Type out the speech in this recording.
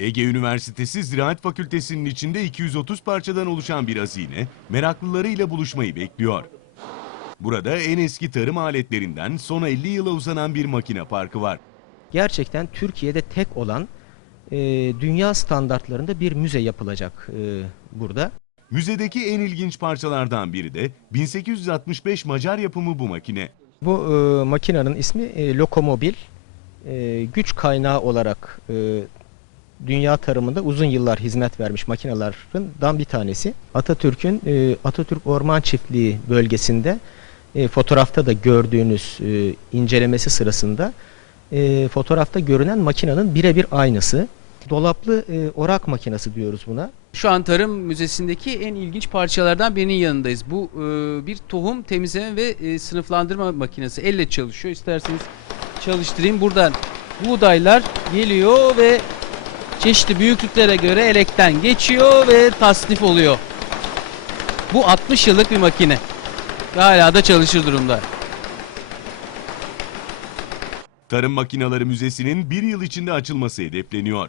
Ege Üniversitesi Ziraat Fakültesi'nin içinde 230 parçadan oluşan bir hazine, meraklılarıyla buluşmayı bekliyor. Burada en eski tarım aletlerinden son 50 yıla uzanan bir makine parkı var. gerçekten Türkiye'de tek olan e, dünya standartlarında bir müze yapılacak e, burada. Müzedeki en ilginç parçalardan biri de 1865 Macar yapımı bu makine. Bu e, makinenin ismi e, lokomobil. E, güç kaynağı olarak e, dünya tarımında uzun yıllar hizmet vermiş makinelerden bir tanesi. Atatürk'ün e, Atatürk Orman Çiftliği bölgesinde e, fotoğrafta da gördüğünüz e, incelemesi sırasında e, fotoğrafta görünen makinenin birebir aynısı. Dolaplı e, orak makinesi diyoruz buna. Şu an Tarım Müzesi'ndeki en ilginç parçalardan birinin yanındayız. Bu e, bir tohum temizleme ve e, sınıflandırma makinesi. Elle çalışıyor. İsterseniz çalıştırayım. Buradan buğdaylar geliyor ve çeşitli büyüklüklere göre elekten geçiyor ve tasnif oluyor. Bu 60 yıllık bir makine. Ve hala da çalışır durumda. Tarım Makineleri Müzesi'nin bir yıl içinde açılması hedefleniyor.